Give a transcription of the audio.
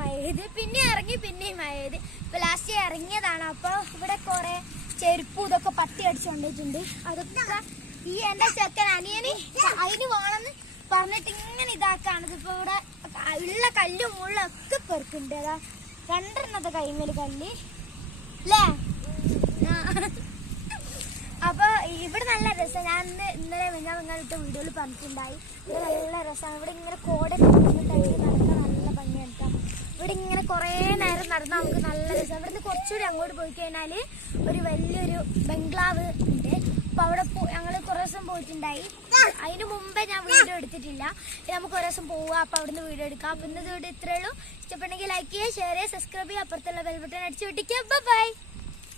മഴ പെയ്ത്, പിന്നെ ഇറങ്ങി, പിന്നെയും മഴ പെയ്ത്. ഇപ്പൊ ലാസ്റ്റ് ഇറങ്ങിയതാണ്. അപ്പൊ ഇവിടെ കുറെ ചെരുപ്പും ഇതൊക്കെ പട്ടി അടിച്ചുകൊണ്ടിട്ടുണ്ട്. അതൊക്കെ ഈ എന്റെ ചെക്കൻ അനിയന് അതിന് വേണമെന്ന് പറഞ്ഞിട്ട് ഇങ്ങനെ ഇതാക്കാണ്. ഇപ്പൊ ഇവിടെ ഉള്ള കല്ലും മുള്ളും ഒക്കെ പെറുക്കുന്നുണ്ട്. അതാ രണ്ടെണ്ണത്തെ കൈമേല് കല്ല് അല്ലേ. അപ്പൊ ഇവിടെ നല്ല രസം. ഞാൻ ഇന്നലെ നിങ്ങളിട്ട് വീഡിയോയിൽ പറഞ്ഞിട്ടുണ്ടായി. ഇവിടെ നല്ല രസമാണ്. ഇവിടെ ഇങ്ങനെ കോടൊക്കെ വന്നിട്ടുണ്ടെങ്കിൽ നല്ല ഭംഗിയാണ്. ഇവിടെ ഇങ്ങനെ കുറേ നേരം നടന്നാൽ നമുക്ക് നല്ല രസം. ഇവിടുന്ന് കുറച്ചുകൂടി അങ്ങോട്ട് പോയി കഴിഞ്ഞാൽ ഒരു വലിയൊരു ബംഗ്ലാവ് ഉണ്ട്. അപ്പൊ അവിടെ ഞങ്ങൾ കുറേ ദിവസം പോയിട്ടുണ്ടായി. അതിന് മുമ്പേ ഞാൻ വീഡിയോ എടുത്തിട്ടില്ല. നമുക്ക് ഒരു ദിവസം പോവുക, അപ്പൊ അവിടുന്ന് വീഡിയോ എടുക്കാം. അപ്പൊ ഇന്നത്തെ വീഡിയോ ഇത്രയേ ഉള്ളൂ. ഇഷ്ടപ്പെട്ടെങ്കിൽ ലൈക്ക് ചെയ്യുക, ഷെയർ ചെയ്യുക, സബ്സ്ക്രൈബ് ചെയ്യുക, അപ്പുറത്തുള്ള ബെൽ ബട്ടൺ അടിച്ചു പൊട്ടിക്കുക. ബൈ.